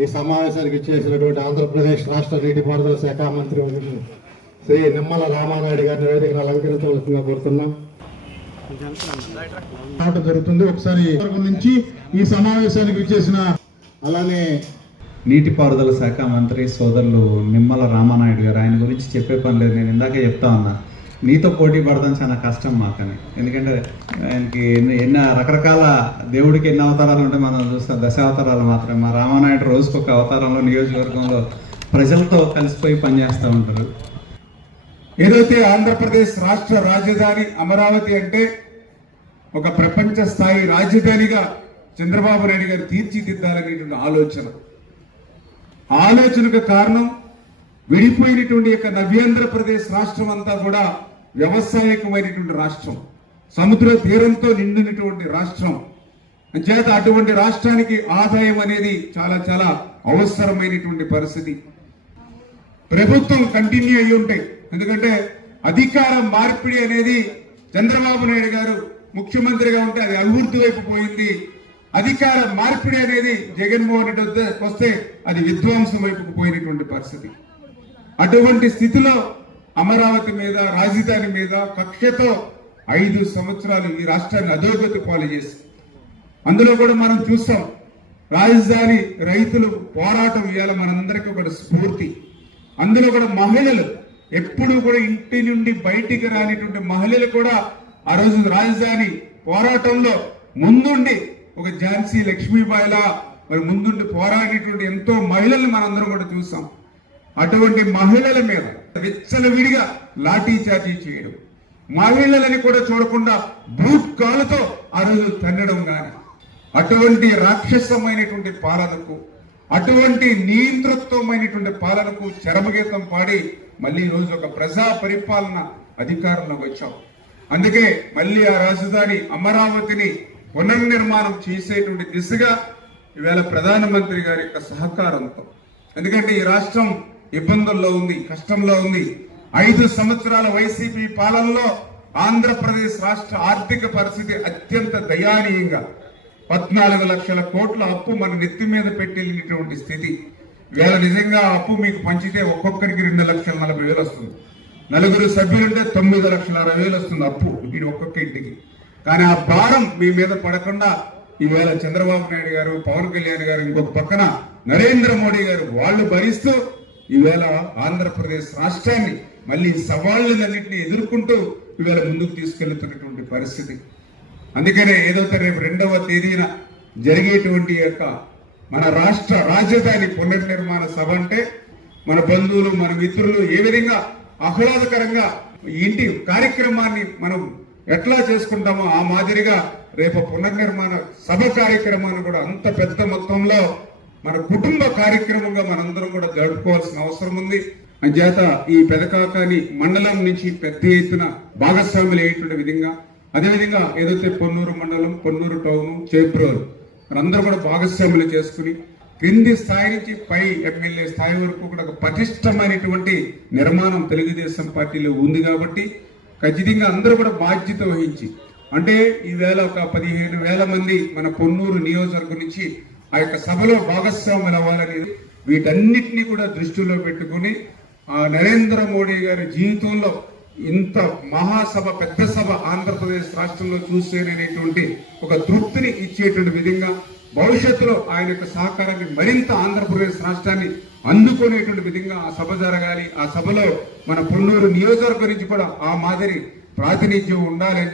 ఈ సమావేశానికి ఇచ్చేసినటువంటి ఆంధ్రప్రదేశ్ రాష్ట్ర నీటిపారుదల శాఖ మంత్రి శ్రీ నిమ్మల రామారాయుడు గారిని వేదికను అలంకరించవలసిందిగా కోరుతున్నాం జరుగుతుంది ఒకసారి నుంచి ఈ సమావేశానికి ఇచ్చేసిన అలానే నీటిపారుదల శాఖ మంత్రి సోదరులు నిమ్మల రామానాయుడు గారు ఆయన గురించి చెప్పే పని లేదు నేను ఇందాకే చెప్తా ఉన్నా నీతో పోటీ పడతాం చాలా కష్టం మాకని ఎందుకంటే ఆయనకి ఎన్ని ఎన్న రకరకాల దేవుడికి ఎన్ని అవతారాలు ఉంటాయి మనం చూస్తాం అవతారాలు మాత్రమే మా రామానాయుడు రోజుకి ఒక అవతారంలో నియోజకవర్గంలో ప్రజలతో కలిసిపోయి పనిచేస్తూ ఉంటారు ఏదైతే ఆంధ్రప్రదేశ్ రాష్ట్ర రాజధాని అమరావతి అంటే ఒక ప్రపంచ స్థాయి రాజధానిగా చంద్రబాబు నాయుడు గారు తీర్చిదిద్దాలనేటువంటి ఆలోచన ఆలోచనకు కారణం విడిపోయినటువంటి యొక్క నవ్యాంధ్రప్రదేశ్ రాష్ట్రం అంతా కూడా వ్యవసాయకమైనటువంటి రాష్ట్రం సముద్ర తీరంతో నిండినటువంటి రాష్ట్రం అంచేత అటువంటి రాష్ట్రానికి ఆదాయం అనేది చాలా చాలా అవసరమైనటువంటి పరిస్థితి ప్రభుత్వం కంటిన్యూ అయి ఉంటే ఎందుకంటే అధికార మార్పిడి అనేది చంద్రబాబు నాయుడు గారు ముఖ్యమంత్రిగా ఉంటే అది అభివృద్ధి వైపు పోయింది అధికార మార్పిడి అనేది జగన్మోహన్ రెడ్డి వస్తే అది విధ్వంసం వైపుకు పోయినటువంటి పరిస్థితి అటువంటి స్థితిలో అమరావతి మీద రాజధాని మీద కక్షతో ఐదు సంవత్సరాలు ఈ రాష్ట్రాన్ని అధోగతి పాలు చేసి అందులో కూడా మనం చూస్తాం రాజధాని రైతులు పోరాటం ఇవ్వాలి మనందరికీ ఒక స్ఫూర్తి అందులో కూడా మహిళలు ఎప్పుడు కూడా ఇంటి నుండి బయటికి రానిటువంటి మహిళలు కూడా ఆ రోజు రాజధాని పోరాటంలో ముందుండి ఒక ఝాన్సీ లక్ష్మీబాయిలా మరి ముందుండి పోరాడేటువంటి ఎంతో మహిళలు మనందరం కూడా చూసాం అటువంటి మహిళల మీద విచ్చలవిడిగా లాఠీ చార్జీ చేయడం మహిళలని కూడా చూడకుండా బ్రూట్ కాలుతో ఆ రోజు తన్నడం కానీ అటువంటి రాక్షసమైనటువంటి పాలనకు అటువంటి నియంతృత్వమైనటువంటి పాలనకు చరమగీతం పాడి మళ్ళీ ఈరోజు ఒక ప్రజా పరిపాలన అధికారంలోకి వచ్చాం అందుకే మళ్ళీ ఆ రాజధాని అమరావతిని పునర్నిర్మాణం చేసేటువంటి దిశగా ఈవేళ ప్రధానమంత్రి గారి యొక్క సహకారంతో ఎందుకంటే ఈ రాష్ట్రం ఇబ్బందుల్లో ఉంది కష్టంలో ఉంది ఐదు సంవత్సరాల వైసీపీ పాలనలో ఆంధ్రప్రదేశ్ రాష్ట్ర ఆర్థిక పరిస్థితి అత్యంత దయానీయంగా పద్నాలుగు లక్షల కోట్ల అప్పు మన నెత్తి మీద పెట్టేటువంటి స్థితి వేళ నిజంగా అప్పు మీకు పంచితే ఒక్కొక్కరికి రెండు లక్షల నలభై వేలు వస్తుంది నలుగురు సభ్యులుంటే తొమ్మిది లక్షల అరవై వేలు వస్తుంది అప్పు మీరు ఒక్కొక్క ఇంటికి కానీ ఆ భారం మీ మీద పడకుండా ఈవేళ చంద్రబాబు నాయుడు గారు పవన్ కళ్యాణ్ గారు ఇంకొక పక్కన నరేంద్ర మోడీ గారు వాళ్ళు భరిస్తూ ఈవేళ ఆంధ్రప్రదేశ్ రాష్ట్రాన్ని మళ్ళీ సవాళ్ళన్నింటినీ ఎదుర్కొంటూ ఈవేళ ముందుకు తీసుకెళ్తున్నటువంటి పరిస్థితి అందుకనే ఏదో రేపు రెండవ తేదీన జరిగేటువంటి యొక్క మన రాష్ట్ర రాజధాని పునర్నిర్మాణ సభ అంటే మన బంధువులు మన మిత్రులు ఏ విధంగా ఆహ్లాదకరంగా ఇంటి కార్యక్రమాన్ని మనం ఎట్లా చేసుకుంటామో ఆ మాదిరిగా రేపు పునర్నిర్మాణ సభ కార్యక్రమాన్ని కూడా అంత పెద్ద మొత్తంలో మన కుటుంబ కార్యక్రమంగా మనందరం కూడా జరుపుకోవాల్సిన అవసరం ఉంది అంచేత ఈ పెదకాకాని మండలం నుంచి పెద్ద ఎత్తున భాగస్వాములు అయ్యేటువంటి విధంగా అదేవిధంగా ఏదైతే పొన్నూరు మండలం పొన్నూరు టౌన్ చేబ్రోలు అందరూ కూడా భాగస్వాములు చేసుకుని క్రింది స్థాయి నుంచి పై ఎమ్మెల్యే స్థాయి వరకు కూడా ఒక పటిష్టమైనటువంటి నిర్మాణం తెలుగుదేశం పార్టీలో ఉంది కాబట్టి ఖచ్చితంగా అందరూ కూడా బాధ్యత వహించి అంటే ఈవేళ ఒక పదిహేను వేల మంది మన పొన్నూరు నియోజకవర్గం నుంచి ఆ యొక్క సభలో భాగస్వాములు అవ్వాలని వీటన్నిటినీ కూడా దృష్టిలో పెట్టుకుని ఆ నరేంద్ర మోడీ గారి జీవితంలో ఇంత మహాసభ పెద్ద సభ ఆంధ్రప్రదేశ్ రాష్ట్రంలో చూసేటటువంటి ఒక తృప్తిని ఇచ్చేటువంటి విధంగా భవిష్యత్తులో ఆయన యొక్క సహకారాన్ని మరింత ఆంధ్రప్రదేశ్ రాష్ట్రాన్ని అందుకునేటువంటి విధంగా ఆ సభ జరగాలి ఆ సభలో మన పొన్నూరు నియోజకవర్గం నుంచి కూడా ఆ మాదిరి ప్రాతినిధ్యం ఉండాలని